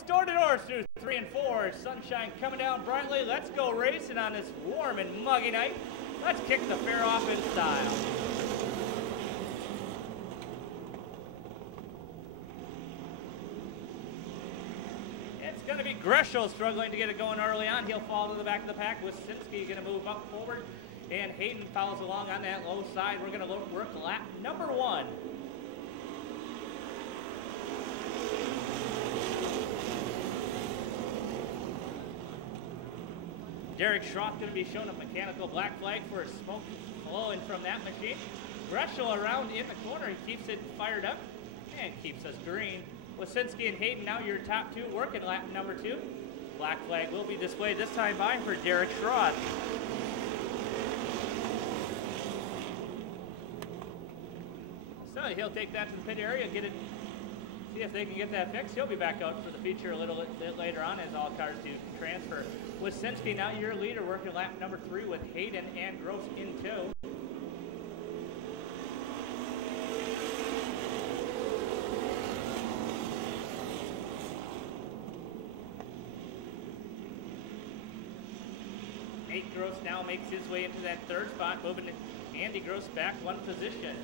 It's door to door through 3 and 4. Sunshine coming down brightly. Let's go racing on this warm and muggy night. Let's kick the fair off in style. It's going to be Greshel struggling to get it going early on. He'll fall to the back of the pack. Wysinski going to move up forward. And Hayden follows along on that low side. We're going to work lap number 1. Derek Schroth going to be showing a mechanical black flag for smoke flowing from that machine. Greshel around in the corner. He keeps it fired up and keeps us green. Wysinski and Hayden, now your top 2 working lap number 2. Black flag will be displayed this time by for Derek Schroth. So he'll take that to the pit area, get it, see if they can get that fixed. He'll be back out for the feature a little bit later on as all cars do transfer. Wysinski, now your leader, working lap number 3 with Hayden and Gross in tow. Nate Gross now makes his way into that 3rd spot, moving Andy Gross back 1 position.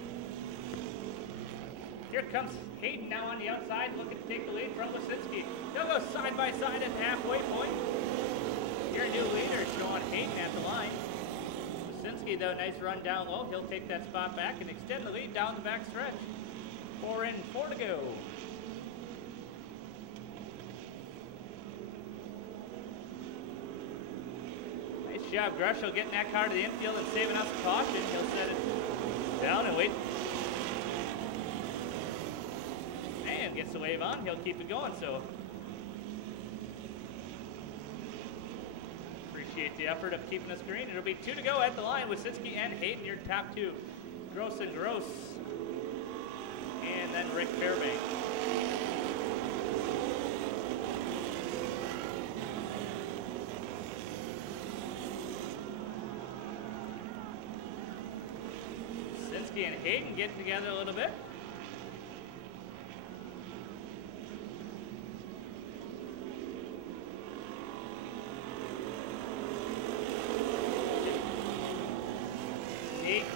Here comes Hayden now on the outside, looking to take the lead from Wysinski. They'll go side by side at the halfway point. Your new leader, Sean Hayden at the line. Wysinski, though, nice run down low. He'll take that spot back and extend the lead down the back stretch. 4 in, 4 to go. Nice job, Greshel, getting that car to the infield and saving us a caution. He'll set it down and wait. And gets the wave on. He'll keep it going, so appreciate the effort of keeping us green. It'll be 2 to go at the line. Wysinski and Hayden, your top 2. Gross and Gross. And then Rick Fairbank. Wysinski and Hayden getting together a little bit.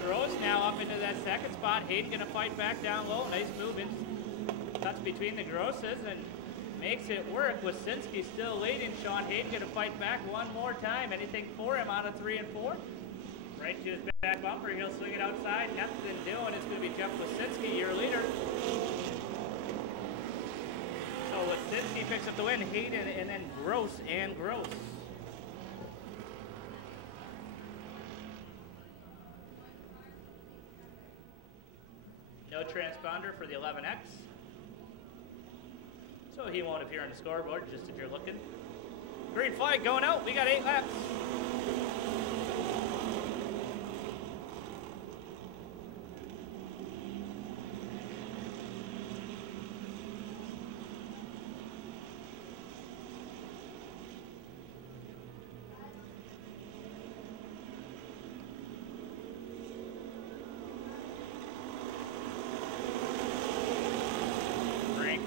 Gross now up into that 2nd spot. Hayden going to fight back down low. Nice move in touch between the Grosses and makes it work. Wysinski still leading. Sean Hayden going to fight back one more time. Anything for him out of 3 and 4. Right to his back bumper. He'll swing it outside. Nothing doing. It's going to be Jeff Wysinski, your leader. So Wysinski picks up the win. Hayden and then Gross and Gross. No transponder for the 11X. So he won't appear on the scoreboard, just if you're looking. Green flag going out. We got 8 laps.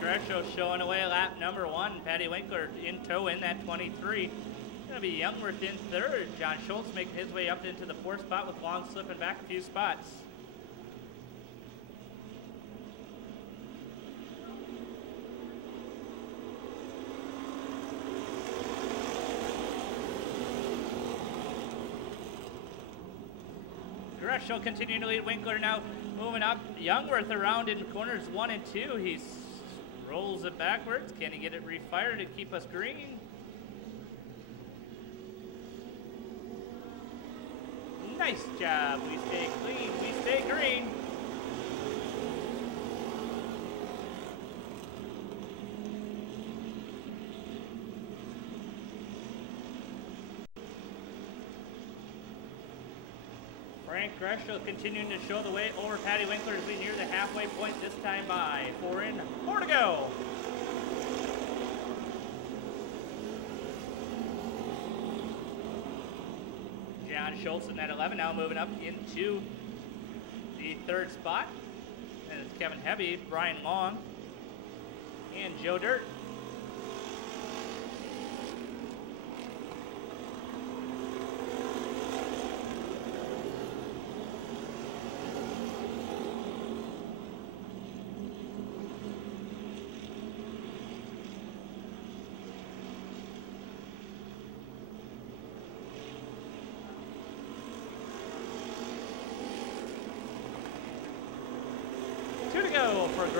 Greshel showing away lap number 1. Patty Winkler in tow in that 23. Going to be Youngworth in 3rd. John Schultz making his way up into the 4th spot with Long slipping back a few spots. Greshel continuing to lead. Winkler now moving up. Youngworth around in corners 1 and 2. He rolls it backwards. Can he get it refired to keep us green? Nice job. We stay clean. We stay green. Frank Greshel continuing to show the way over Patty Winkler as we near the halfway point, this time by 4 in, 4 to go. John Schultz in that 11 now moving up into the 3rd spot. And it's Kevin Hebby, Brian Long, and Joe Dirt.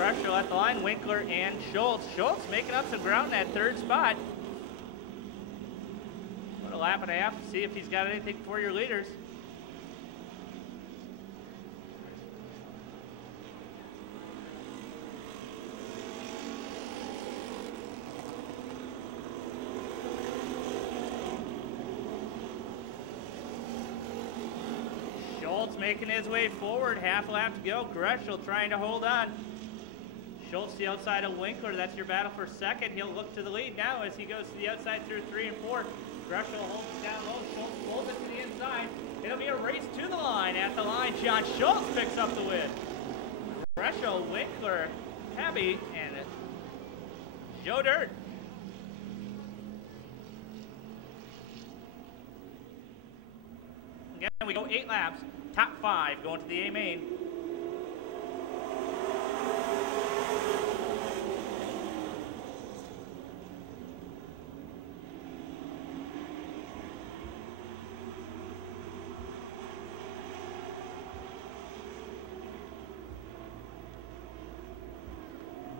Greshel at the line, Winkler and Schultz. Schultz making up some ground in that third spot. Put a lap and a half to see if he's got anything for your leaders. Schultz making his way forward, half lap to go. Greshel trying to hold on. Schultz the outside of Winkler, that's your battle for second. He'll look to the lead now as he goes to the outside through 3 and 4. Greshel holds it down low, Schultz pulls it to the inside. It'll be a race to the line. At the line, John Schultz picks up the win. Greshel, Winkler, Hebby, and Joe Dirt. Again, we go 8 laps. Top 5 going to the A main.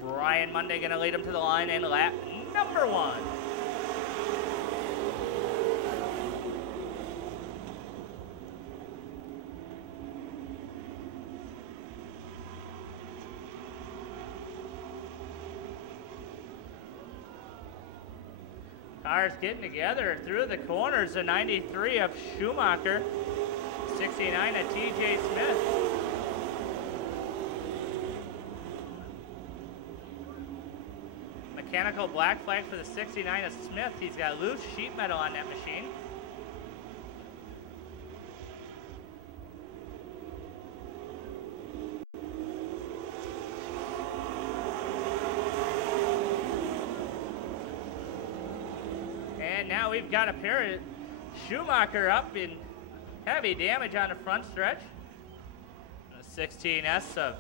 Brian Monday going to lead him to the line in lap number 1. Cars getting together through the corners. The 93 of Schumacher, 69 of TJ Smith. Mechanical black flag for the 69 of Smith. He's got loose sheet metal on that machine. And now we've got a pair of Schumacher up in heavy damage on the front stretch. The 16S of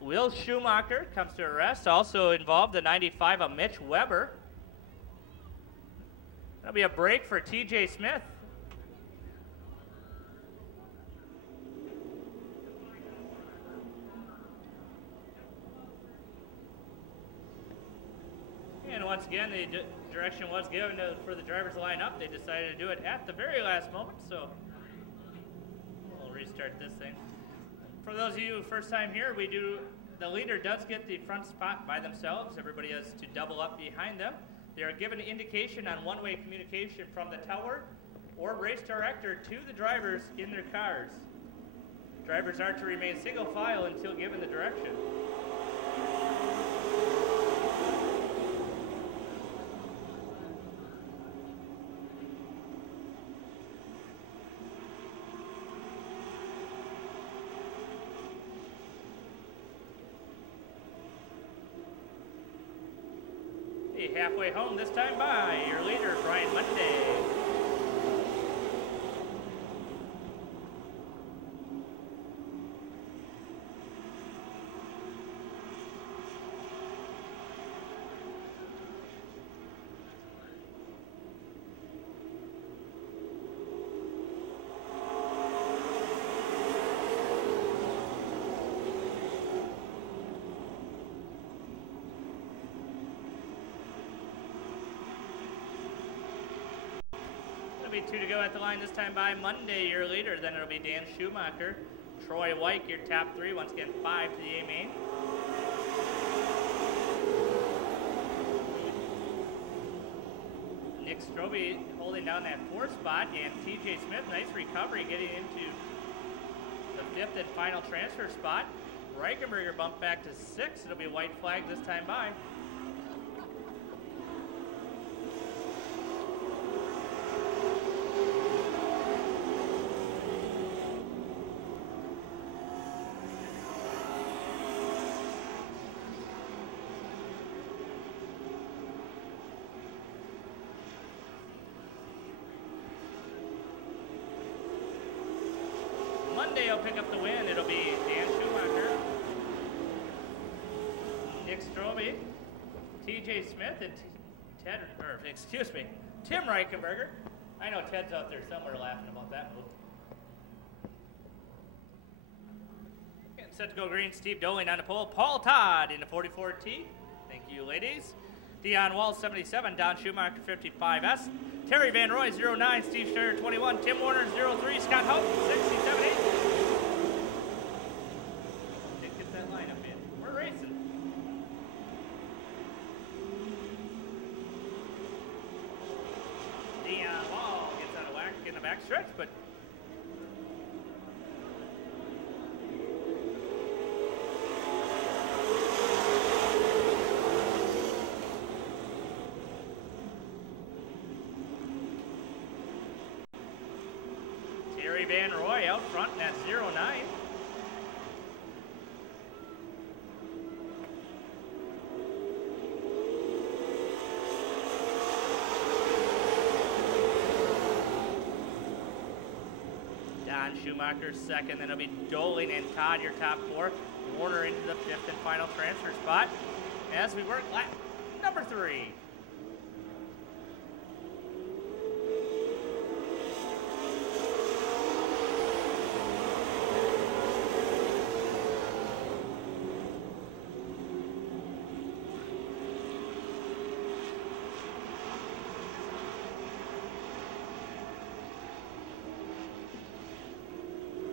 Will Schumacher comes to a rest. Also involved the 95 of Mitch Weber. That'll be a break for TJ Smith. And once again, the direction was given for the drivers to line up. They decided to do it at the very last moment, so we'll restart this thing. For those of you first time here, the leader does get the front spot by themselves. Everybody has to double up behind them. They are given indication on one-way communication from the tower or race director to the drivers in their cars. Drivers are to remain single file until given the direction. Halfway home this time by your leader, Brian Monday. Two to go at the line this time by Monday, your leader. Then it'll be Dan Schumacher, Troy White, your top 3. Once again, 5 to the A main. Nick Strobe holding down that 4th spot, and TJ Smith, nice recovery getting into the 5th and final transfer spot. Reichenberger bumped back to 6th. It'll be white flag this time by. Monday will pick up the win. It'll be Dan Schumacher, Nick Strobe, TJ Smith, and Tim Reichenberger. I know Ted's out there somewhere laughing about that move. And Set to go green, Steve Doling on the pole. Paul Todd in the 44T. Thank you, ladies. Dion Walls, 77. Don Schumacher, 55S. Terry Van Roy, 09. Steve Schneider, 21. Tim Warner, 03. Scott Hope, 67. 8. Didn't get that lineup in. We're racing. Dion Wall gets out of whack in the back stretch, but Terry Van Roy out front in that 09. Don Schumacher second, then it'll be Doling and Todd, your top four. Warner into the fifth and final transfer spot as we work lap number 3.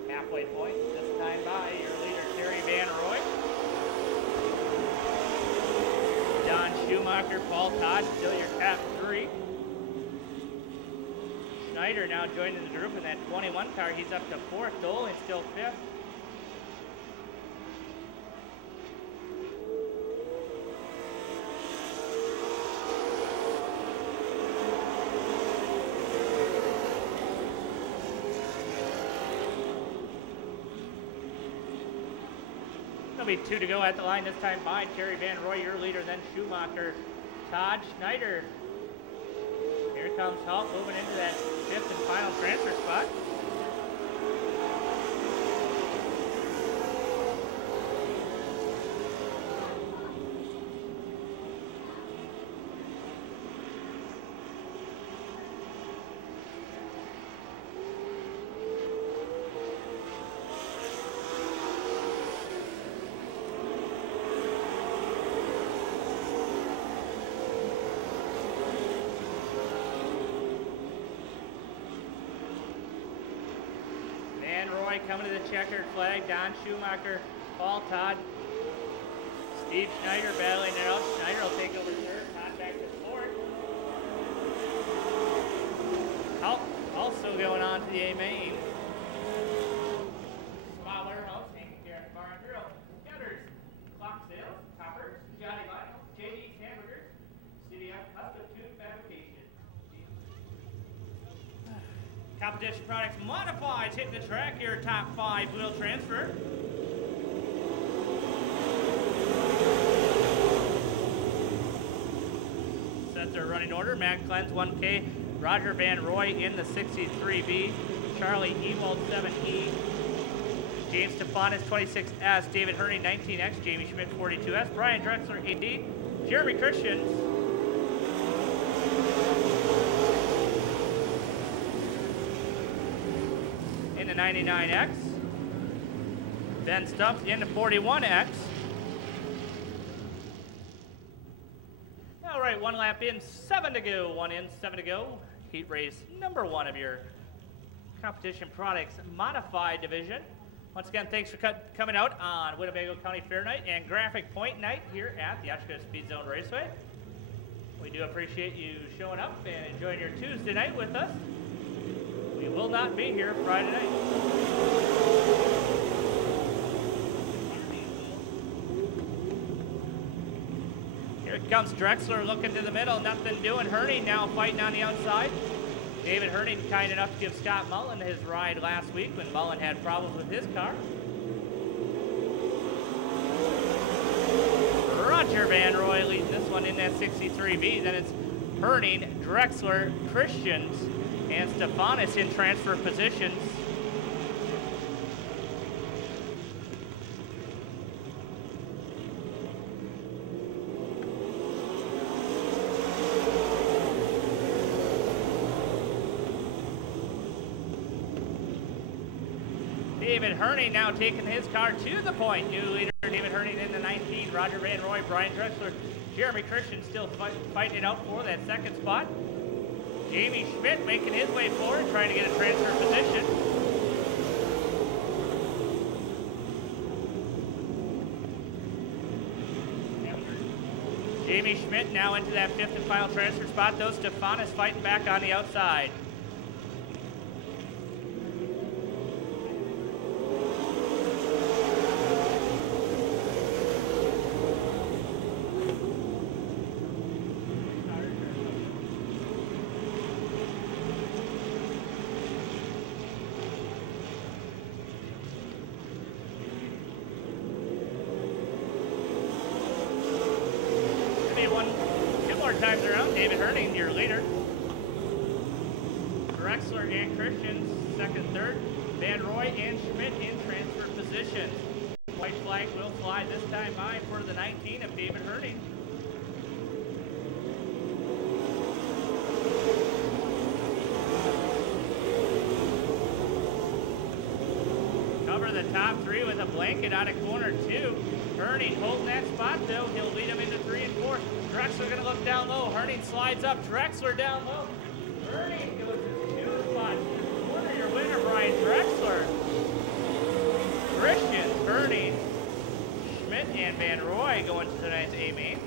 Halfway point, this time by your leader, Terry Van Roy. Don Schumacher, Paul Todd, still your top 3. Schneider now joining the group in that 21 car. He's up to 4th. Doling still 5th. There'll be 2 to go at the line this time by Terry Van Roy, your leader, then Schumacher, Todd, Schneider. Here comes Holt moving into that 5th and final transfer spot. Coming to the checkered flag, Don Schumacher, Paul Todd, Steve Schneider battling it out. Schneider will take over 3rd, Todd back to 4th. Also going on to the A main. Small Warehouse, taking care of the bar and grill. Gutters, Clock Sales, Toppers, Johnny Vinyl, JD's Hamburgers, City of Custom Tube Fabrication. Competition Products Modifieds hitting the track here, top 5 wheel transfer. Sets are running order. Matt Cleanse 1K, Roger Van Roy in the 63B, Charlie Ewald 7E, James Stefanis 26S, David Herney 19X, Jamie Schmidt 42S, Brian Drexler 80, Jeremy Christians in the 99X, Ben Stumpf in the 41X. All right, 1 lap in, 7 to go. 1 in, 7 to go. Heat race number 1 of your Competition Products Modified Division. Once again, thanks for coming out on Winnebago County Fair Night and Graphic Point Night here at the Oshkosh Speedzone Raceway. We do appreciate you showing up and enjoying your Tuesday night with us. We will not be here Friday night. Here comes Drexler looking to the middle, nothing doing. Herney now fighting on the outside. David Herney kind enough to give Scott Mullen his ride last week when Mullen had problems with his car. Roger Van Roy leading this one in that 63B. Then it's Herney, Drexler, Christians, and Stefanis in transfer positions. David Herning now taking his car to the point. New leader David Herning in the 19. Roger Van Roy, Brian Drexler, Jeremy Christian still fighting it out for that second spot. Jamie Schmidt making his way forward, trying to get a transfer position. Jamie Schmidt now into that fifth and final transfer spot, though. Stefanis fighting back on the outside. Times around, David Herning, your leader. Drexler and Christian, second, third. Van Roy and Schmidt in transfer position. White flag will fly, this time by for the 19 of David Herning. Cover the top three with a blanket out of corner two. Herning holding that spot though. He'll lead him into 3 and 4. Drexler gonna look down low. Herning slides up. Drexler down low. Herning goes to 2 spots. Corner your winner, Brian Drexler. Christian, Herning, Schmidt, and Van Roy going to tonight's A main.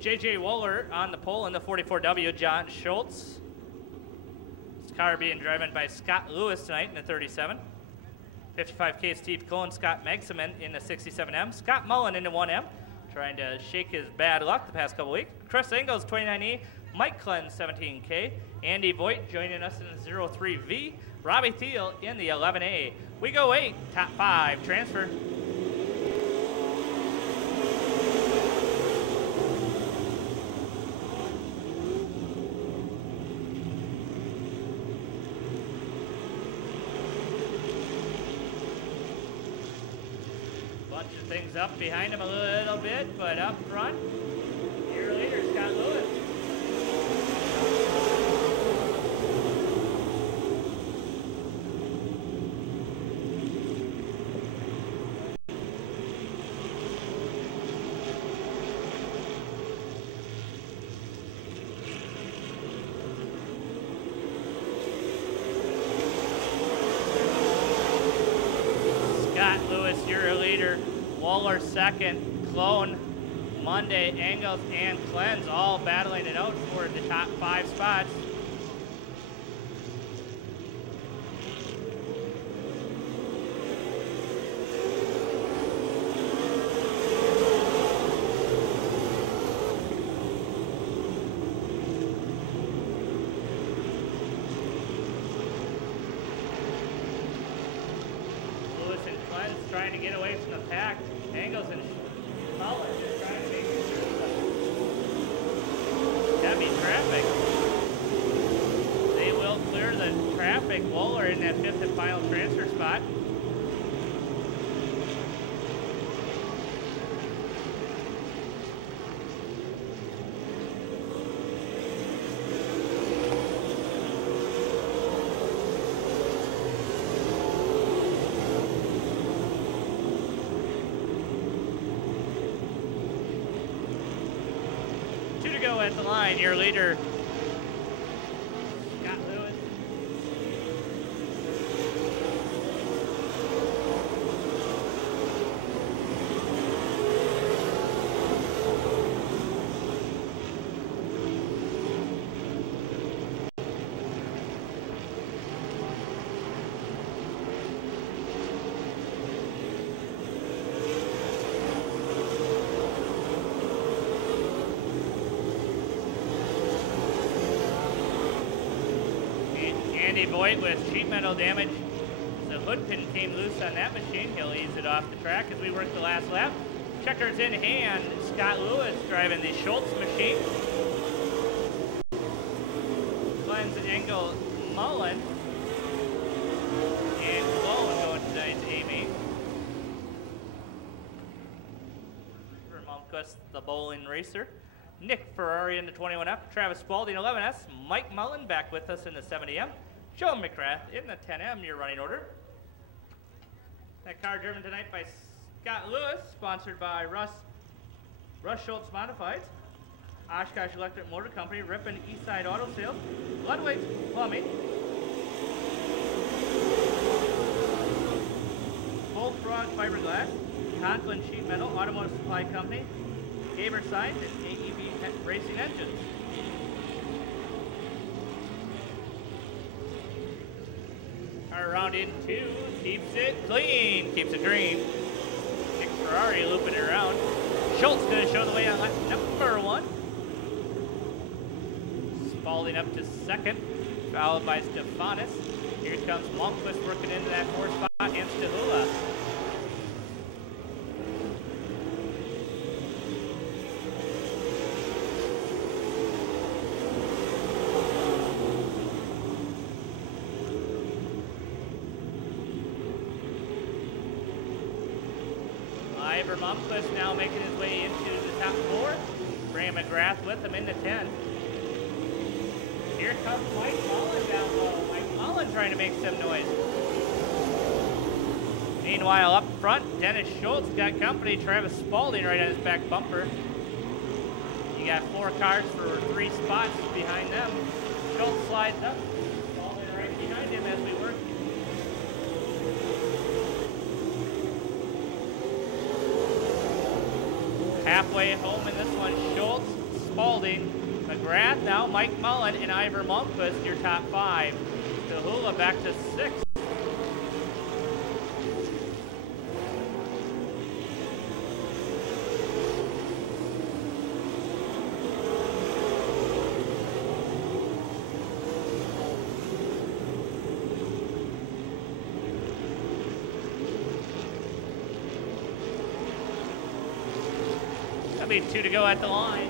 JJ Wohler on the pole in the 44W. John Schultz. This car being driven by Scott Lewis tonight in the 37. 55K Steve Cohen, Scott Megsaman in the 67M. Scott Mullen in the 1M, trying to shake his bad luck the past couple weeks. Chris Engels, 29E. Mike Clens, 17K. Andy Voigt joining us in the 03V. Robbie Thiel in the 11A. We go 8, top 5 transfer. Things up behind him a little bit, but up front, your leader, Scott Lewis. Scott Lewis, your leader. Waller second, Clone, Monday, Engels, and Clens all battling it out for the top 5 spots. Lewis and Clens trying to get away from the pack. Engels and Muller just trying to make it through the heavy traffic. They will clear the traffic. Waller in that 5th and final transfer spot. Go at the line, your leader, Scott Lewis. Andy Voigt with sheet metal damage. The hood pin came loose on that machine. He'll ease it off the track as we work the last lap. Checkers in hand. Scott Lewis driving the Schultz machine. Clens, Engel, Mullen, and Clone going to tonight's A-main. For Malmquist, the bowling racer. Nick Ferrari in the 21F, Travis Spalding 11S, Mike Mullen back with us in the 70M, Joe McGrath in the 10M, your running order. That car driven tonight by Scott Lewis, sponsored by Russ Schultz Modifieds, Oshkosh Electric Motor Company, Ripon Eastside Auto Sales, Ludwig's Plumbing, Full Frog Fiberglass, Conklin Sheet Metal, Automotive Supply Company, Gaber Signs, and AEB Racing Engines. Our round in two keeps it clean, keeps it green. Nick Ferrari looping it around. Schultz going to show the way on lap number 1. Spalding up to second, followed by Stefanis. Here comes Malmquist working into that 4th spot, and Stahula. Ivor Malmquist now making his way into the top 4. Graham McGrath with him in the 10. Here comes Mike Mullen down low. Mike Mullen trying to make some noise. Meanwhile, up front, Dennis Schultz got company. Travis Spalding right on his back bumper. You got 4 cars for 3 spots behind them. Schultz slides up. Spalding right behind him as we work. Halfway home in this one, Schultz, Spalding, McGrath, now Mike Mullen, and Ivor Malmquist, your top 5. Stahula back to 6. That'll be 2 to go at the line.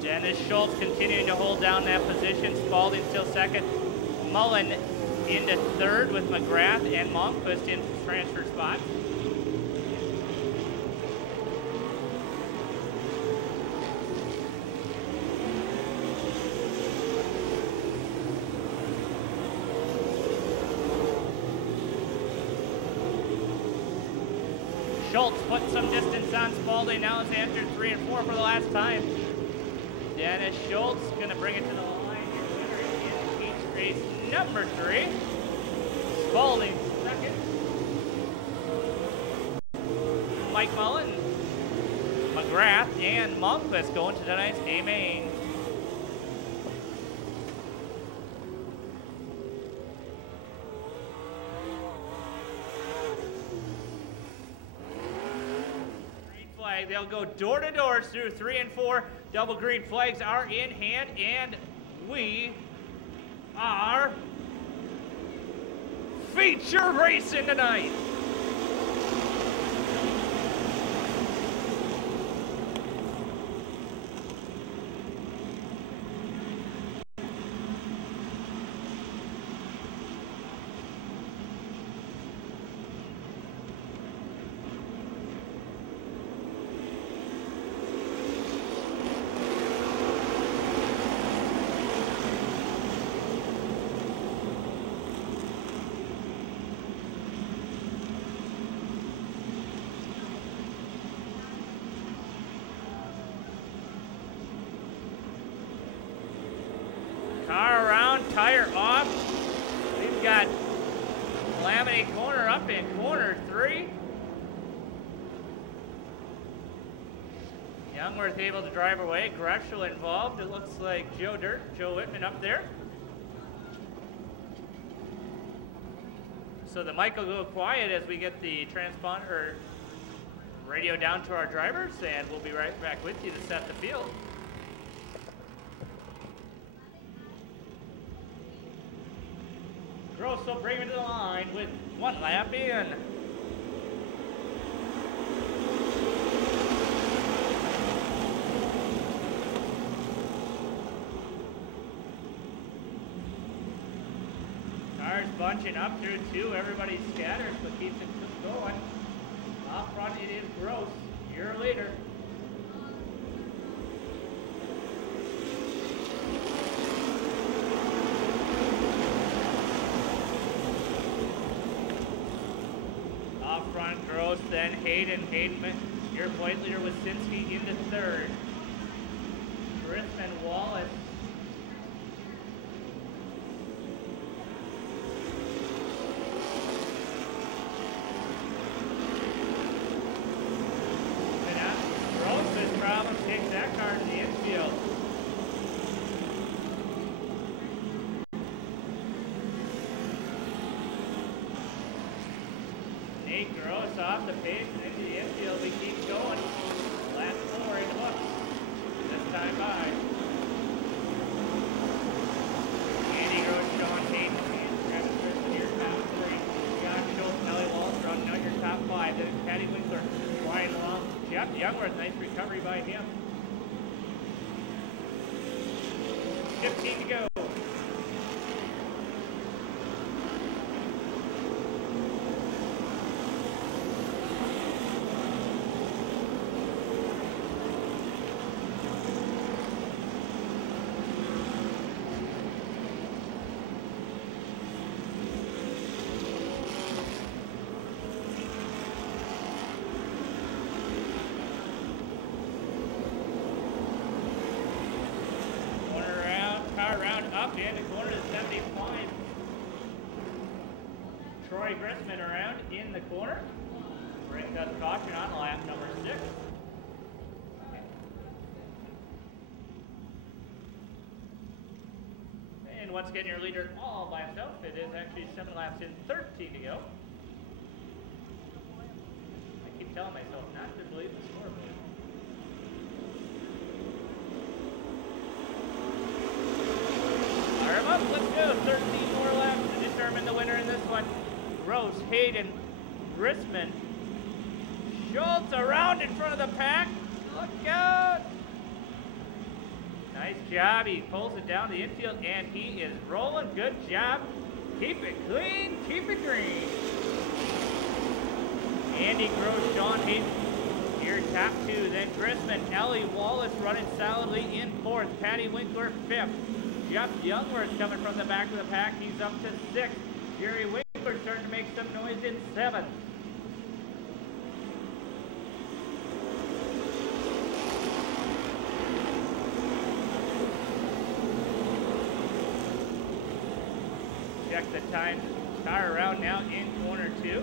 Dennis Schultz continuing to hold down that position. Spalding still second. Mullen into 3rd with McGrath and Malmquist in transfer spots. Schultz put some distance on Spalding. Now has entered 3 and 4 for the last time. Dennis Schultz going to bring it to the line. Your winner in each race number 3. Spalding second. Mike Mullen, McGrath, and Malmquist going to tonight's A-Main. They'll go door to door through 3 and 4. Double green flags are in hand, and we are feature racing tonight. Car around, tire off. We've got Laminate corner up in corner 3. Youngworth able to drive away. Greshel involved. It looks like Joe Whitman up there. So the mic will go quiet as we get the transponder radio down to our drivers, and we'll be right back with you to set the field. Gross will bring me to the line with 1 lap in. Cars bunching up through 2. Everybody scatters but keeps it going. Up front it is Gross. your leader. Off front, Gross, then Hayden. Hayden, your point leader was Sinski into third. Griffin, Wallace. Gross's problem takes that car to the infield. Nate Gross off the pace and into the infield. We keep going. Last four in the books. This time by. Andy Gross, Sean Hayden, and Travis Griffin here, top three. John Schultz, Ellie Walsh running out your top five. Then it's Patty Winkler, Ryan Long, Jeff Youngworth. Nice recovery by him. 15 to go. Up in the corner to 75. Troy Grissman around in the corner. Brings us caution on lap number 6. And once again, your leader all by himself. It is actually 7 laps in, 13 to go. I keep telling myself not to believe the scoreboard. Let's go. 13 more laps to determine the winner in this one. Gross, Hayden, Grissman, Schultz around in front of the pack. Look out. Nice job. He pulls it down the infield, and he is rolling. Good job. Keep it clean. Keep it green. Andy Gross, Sean Hayden, your top two. Then Grissman, Ellie Wallace running solidly in fourth. Patty Winkler, fifth. Jeff Youngworth coming from the back of the pack. He's up to 6th. Jerry Winkler starting to make some noise in 7th. Check the time. Car around now in corner 2.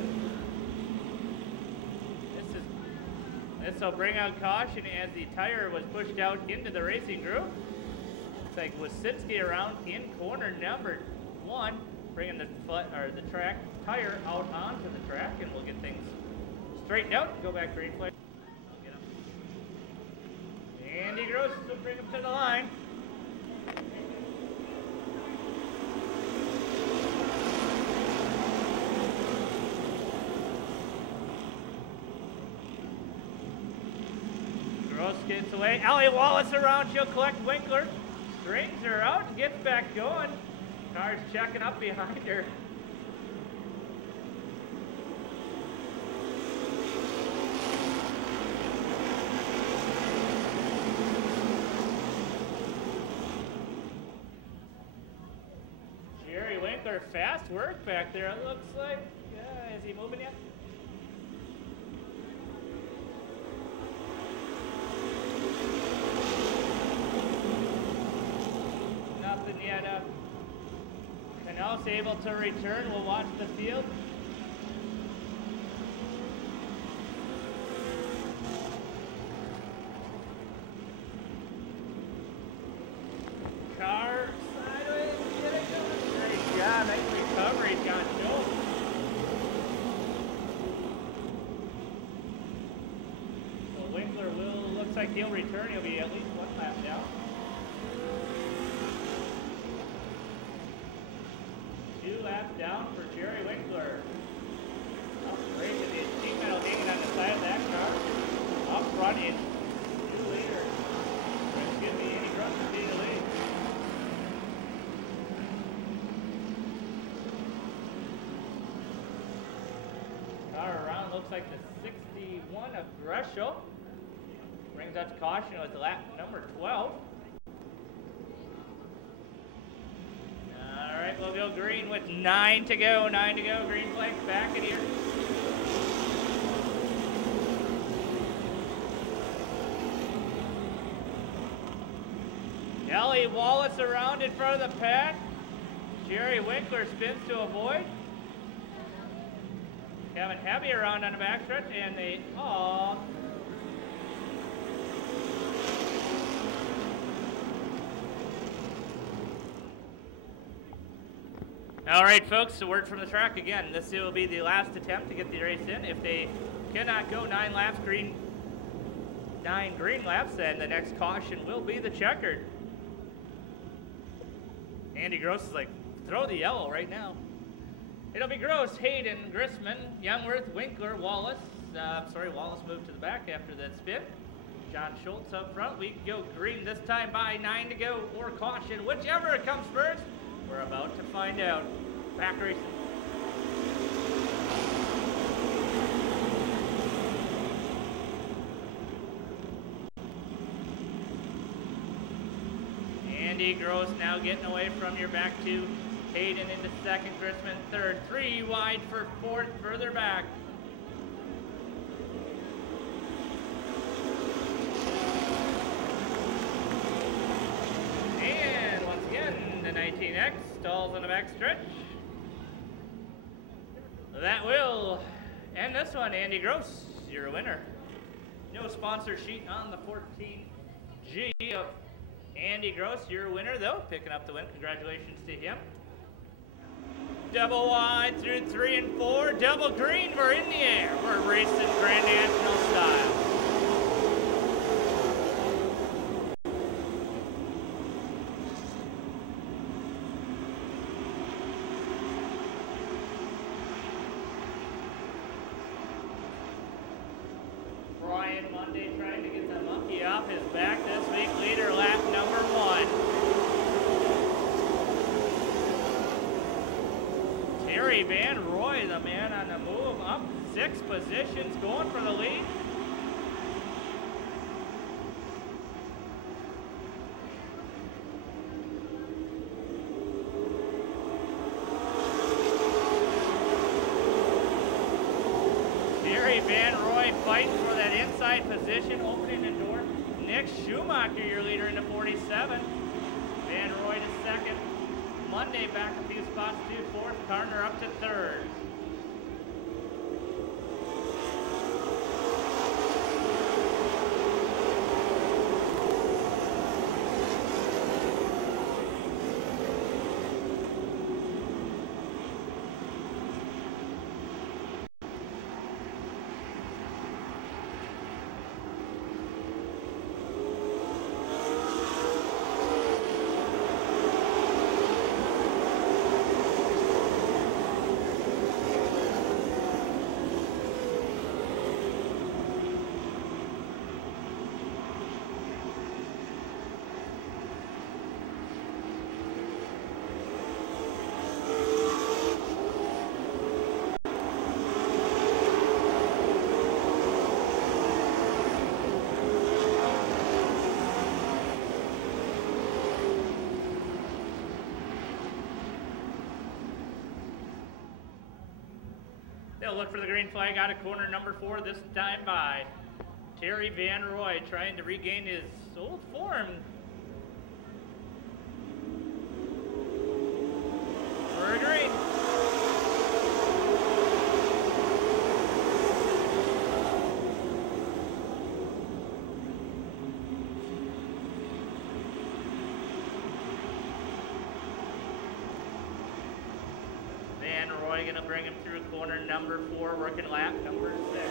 This will bring out caution as the tire was pushed out into the racing group. Like Wasinski around in corner number 1, bringing the track tire out onto the track, and we'll get things straightened out. Go back green flag. Andy Gross will bring him to the line. Gross gets away. Ellie Wallace around. She'll collect Winkler. Strings her out and gets back going. Car's checking up behind her. Jerry Winkler, fast work back there, it looks like. Is he moving yet? Yet. Canals able to return. We'll watch the field. Car sideways. Nice job. Nice recovery, John Schultz. So Winkler looks like he'll return. He'll be at least 1 lap down. 2 laps down for Jerry Winkler. Great to be a team medal hanging on the side of that car. Up front is new leader. Excuse me, Andy Gross will be the lead. Car around looks looks like the 61 of Greshel. Brings up to caution with lap number 12. All right, we'll go green with 9 to go. 9 to go. Green flag back in here. Ellie Wallace around in front of the pack. Jerry Winkler spins to avoid. Kevin Heavy around on the backstretch, and they all. All right, folks, a word from the track again. This will be the last attempt to get the race in. If they cannot go 9 green laps, then the next caution will be the checkered. Andy Gross is like, throw the yellow right now. It'll be Gross, Hayden, Grissman, Youngworth, Winkler, Wallace. Wallace moved to the back after that spin. John Schultz up front. We can go green this time by 9 to go, or caution, whichever comes first. We're about to find out. Back racing. Andy Gross now getting away from your back two. Hayden into second, Grissman third. 3 wide for fourth, further back. And once again, the 19X stalls on the back stretch. That will end this one. Andy Gross, your winner. No sponsor sheet on the 14G of Andy Gross, your winner though, picking up the win. Congratulations to him. Double wide through 3 and 4. Double green, we're in the air. We're racing Grand National style. Brian Monday trying to get the monkey off his back this week. Leader lap number 1. Terry Van Roy, the man on the move, up 6 positions, going for the lead. Terry Van Roy fighting for that inside position, opening the door. Nick Schumacher, your leader, into 47. Van Roy to second. Monday back a few spots to fourth. Carter up to third. They'll look for the green flag out of corner number 4, this time by Terry Van Roy, trying to regain his old form. For a green. Van Roy going to bring him through corner number 4, working lap number 6.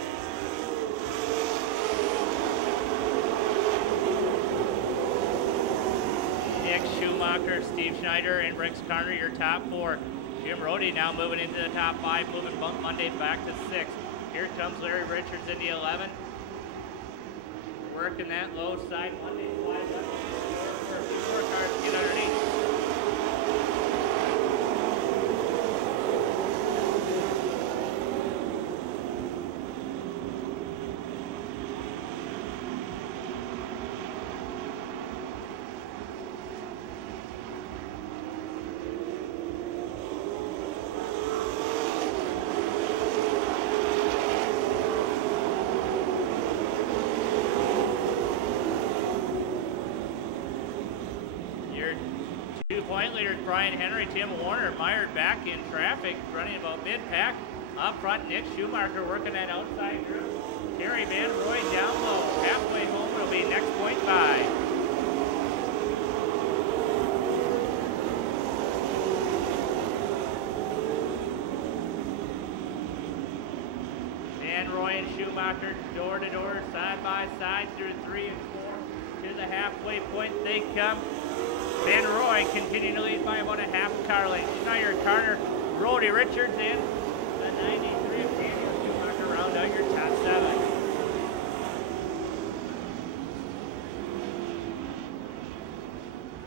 Nick Schumacher, Steve Schneider, and Rex Carter, your top 4. Jim Rohde now moving into the top 5, moving Bunk Monday back to 6. Here comes Larry Richards in the 11. Working that low side. Monday slides up for a few more cars to get underneath. point leaders Brian Henry, Tim Warner mired back in traffic, running about mid-pack. Up front, Nick Schumacher working that outside group. Terry Van Roy down low. Halfway home will be next point by. Van Roy and Schumacher door to door, side by side through 3 and 4. To the halfway point they come. Van Roy continuing to lead by about a half car length. Schneider, Carter, Brody Richards in. The 93 of Daniel Schumacher round out your top 7.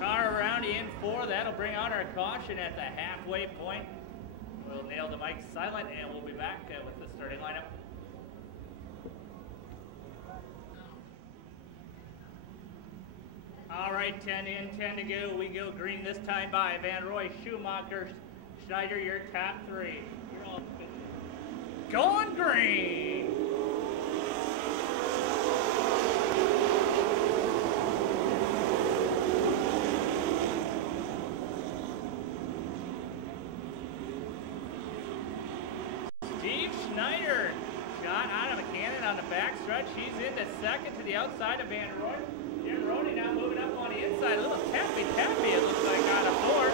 Car around in 4. That'll bring out our caution at the halfway point. We'll nail the mic silent and we'll be back with the starting lineup. All right, 10 in, 10 to go. We go green this time by Van Roy, Schumacher, Schneider, your top 3. You're all going green. Steve Schneider shot out of a cannon on the back stretch. He's into second to the outside of Van Roy. Jim Rody now moving up on the inside. A little tappy, it looks like, on a 4.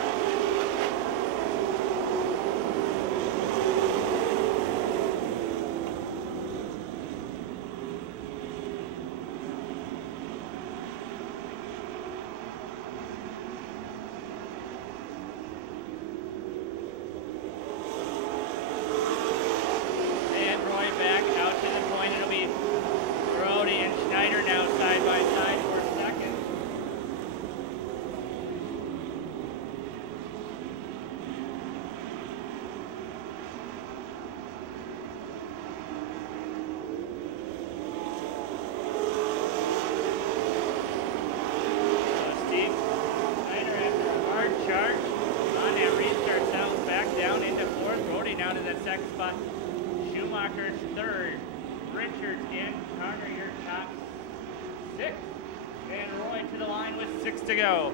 Van Roy back out to the point. It'll be Rody and Schneider now side by side for second. So Steve Schneider after a hard charge on that restart settles back down into 4th. Rody now to that second spot. Schumacher's 3rd. Richards in. Carter your top 6. Van Roy to the line with 6 to go.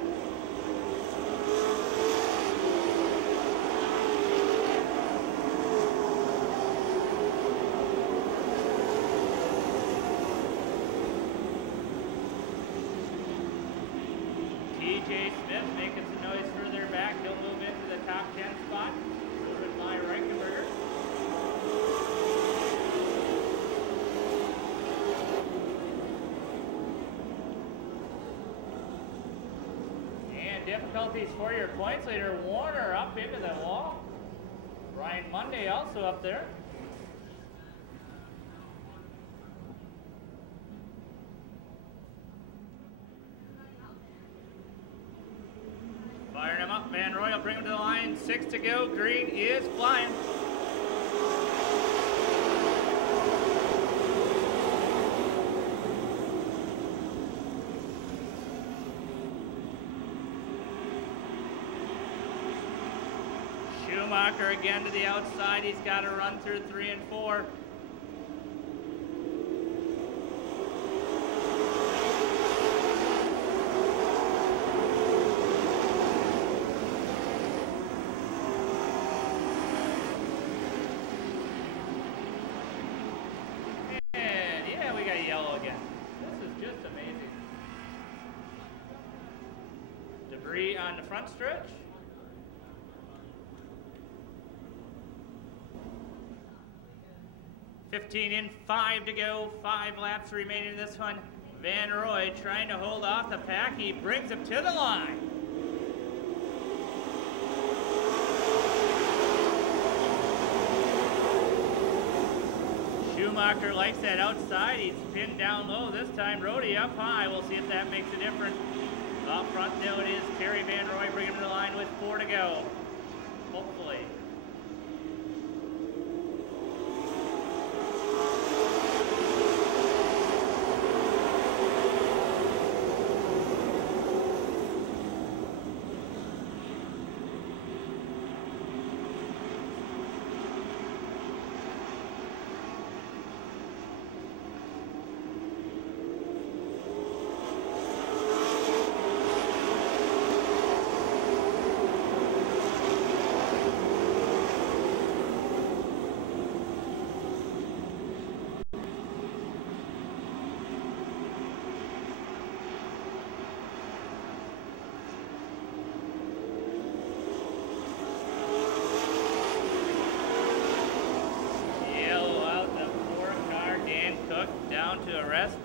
TJ Smith making some noise further back. He'll move into the top 10 spot. Moving by Reichenberger. Difficulties for your points leader. Warner up into the wall. Ryan Monday also up there. Firing him up. Van Roy will bring him to the line. 6 to go. Green is flying. Schumacher again to the outside. He's got to run through 3 and 4. And yeah, we got yellow again. This is just amazing. Debris on the front stretch. 15 in, 5 to go, 5 laps remaining in this one. Van Roy trying to hold off the pack. He brings him to the line. Schumacher likes that outside. He's pinned down low this time. Rody up high. We'll see if that makes a difference. Up front, though, it is Terry Van Roy bringing him to the line with 4 to go. Hopefully. hook down to a rest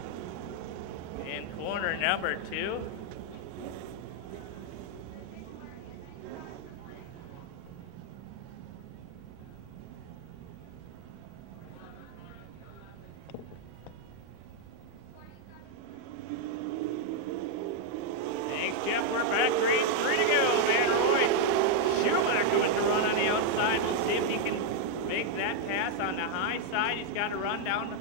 in corner number 2. Thanks, Jeff. We're back. Grade 3 to go. Van Roy Schumacher with the run on the outside. We'll see if he can make that pass on the high side. He's got to run down the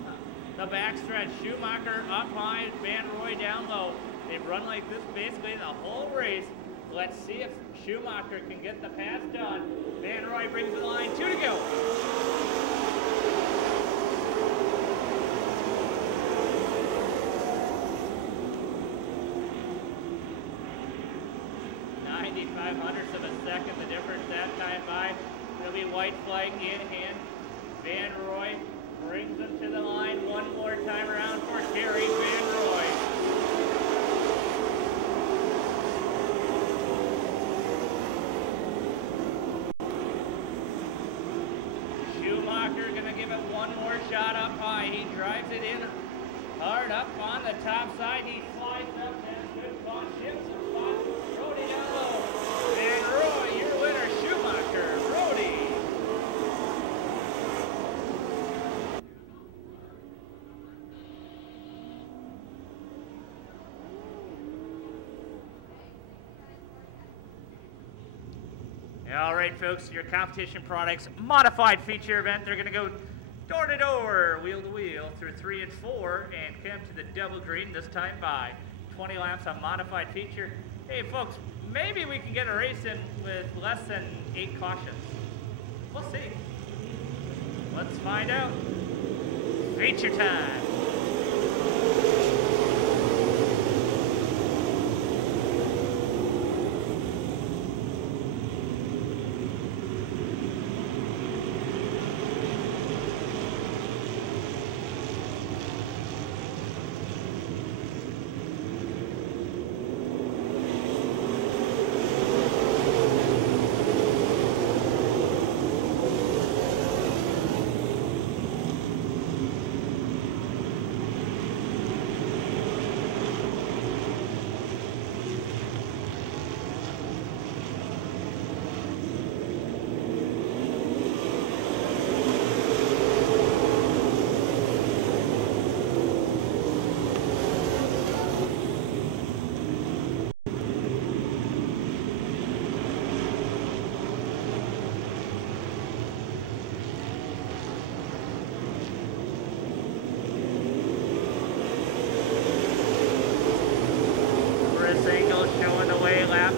backstretch. Schumacher up high, Van Roy down low. They've run like this basically the whole race. Let's see if Schumacher can get the pass done. Van Roy brings the line. 2 to go. .95 of a second, the difference that time by. There'll be white flag in hand. Van Roy brings them to the line one more time around for Terry Van Roy. Schumacher gonna give it one more shot up high. He drives it in hard up on the top side. He slides up and good spot, shifts some spots. Brody down low. Van Roy, your winner, Schumacher, Brody. All right, folks, your competition products modified feature event. They're going to go door to door, wheel to wheel through 3 and 4 and come to the double green this time by 20 laps on modified feature. Hey, folks, maybe we can get a race in with less than 8 cautions. We'll see. Let's find out. Feature time.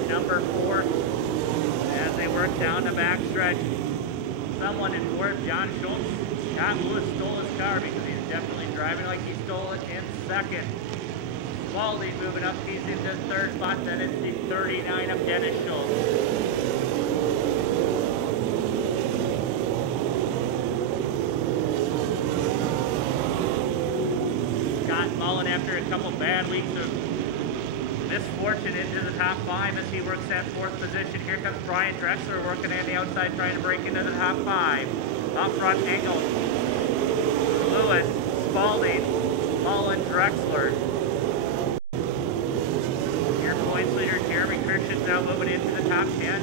Number 4 as they work down the backstretch. Someone in fourth, John Schultz. Scott Lewis stole his car because he's definitely driving like he stole it in second. Spalding moving up, he's in the third spot. Then it's the 39 of Dennis Schultz. Scott Mullen, after a couple bad weeks of misfortune, into the top 5 as he works that 4th position. Here comes Brian Drexler working on the outside, trying to break into the top 5. Up front, Engel, Lewis, Spalding, Mullen, Drexler. Your points leader, Jeremy Christian's now moving into the top 10.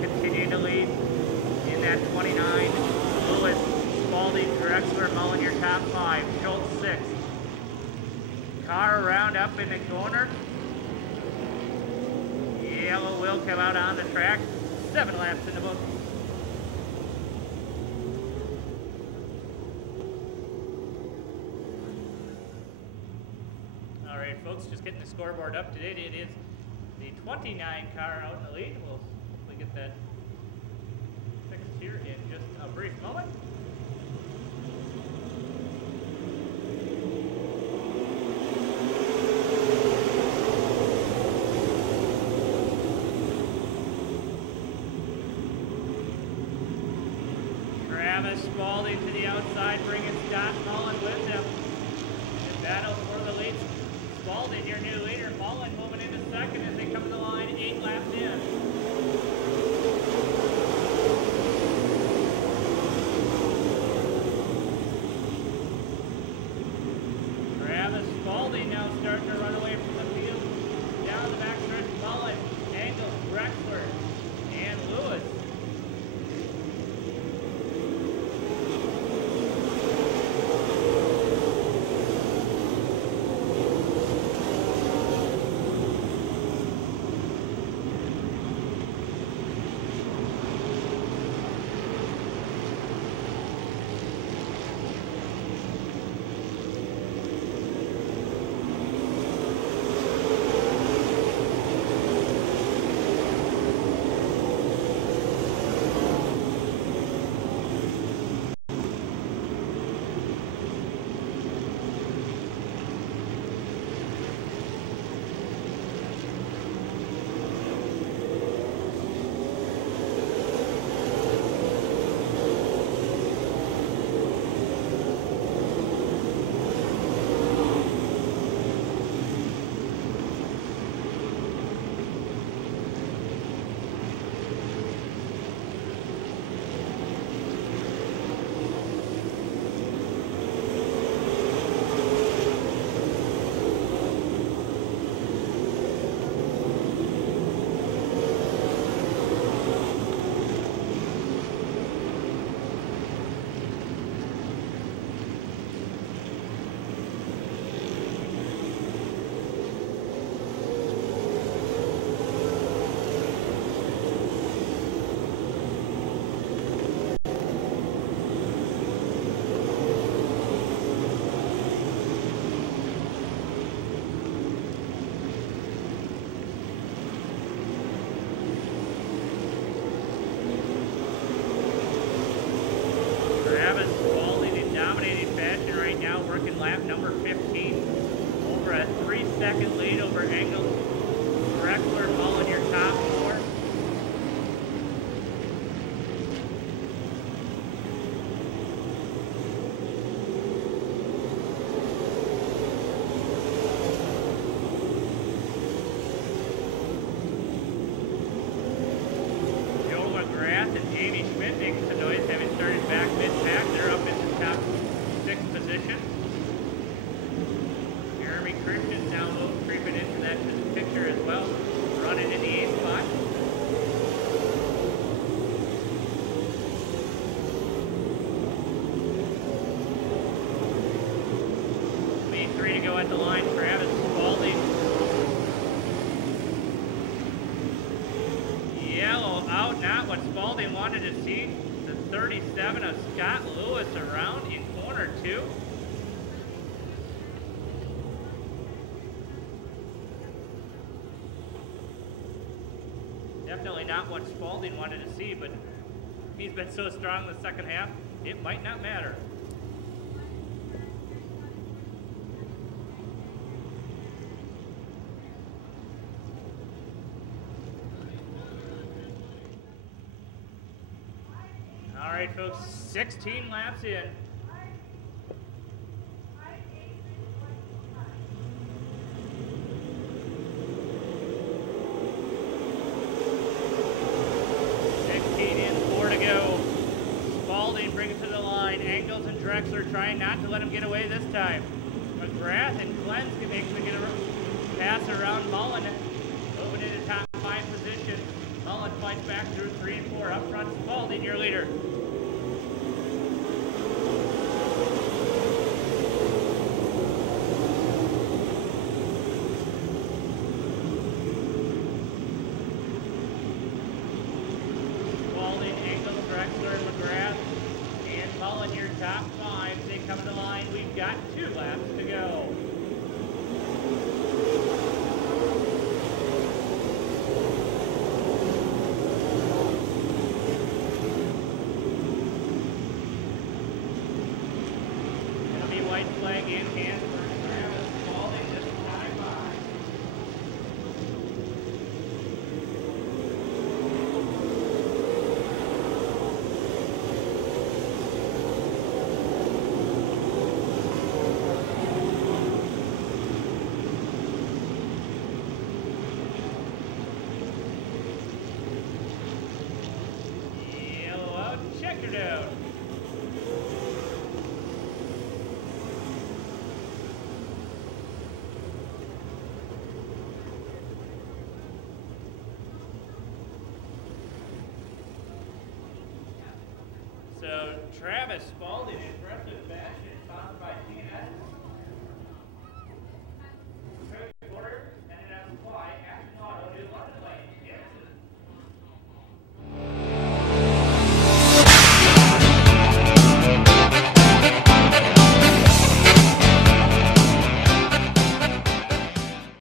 Continuing to lead in that 29. Lewis, Spalding, Drexler, Mullen, your top 5. Schultz 6. Car around up in the corner. Yellow will come out on the track. 7 laps in the book. All right, folks, just getting the scoreboard up to date. It is the 29 car out in the lead. We'll get that here in just a brief moment. Spalding to the outside, bringing Scott Mullen with him. In battle for the lead. Spalding, your new leader. Mullen moving into second as they come to the line, 8 laps in. Travis Spalding now starting to run away from the field. Down the backstretch, Mullen, Engels, Drexler, and Lewis. Working lap number 15, over a 3-second lead over Engels, Drexler, Mullen, your top 4. Joe McGrath and Jamie Schmidt making some noise, having started back mid-pack. They're up in the top 6th position. Christian down low, creeping into that picture as well, running in the 8th spot. Lead 3 to go at the line, Travis Spalding. Yellow out, not what Spalding wanted to see. The 37 of Scott Lewis around in corner 2. Definitely not what Spalding wanted to see, but he's been so strong in the second half, it might not matter. All right, folks, 16 laps in. Engels and Drexler trying not to let him get away this time. McGrath and Glenn's can make him get a pass around Mullen. Moving into top 5 position. Mullen fights back through 3 and 4. Up front, Spalding, your leader. Spalding, Engels, Drexler, and McGrath. Mullen, your top 5. They come to the line. We've got 2 laps to go. flag in hand for Travis Spalding. This time by. Yellow out, checkered out. So Travis Spalding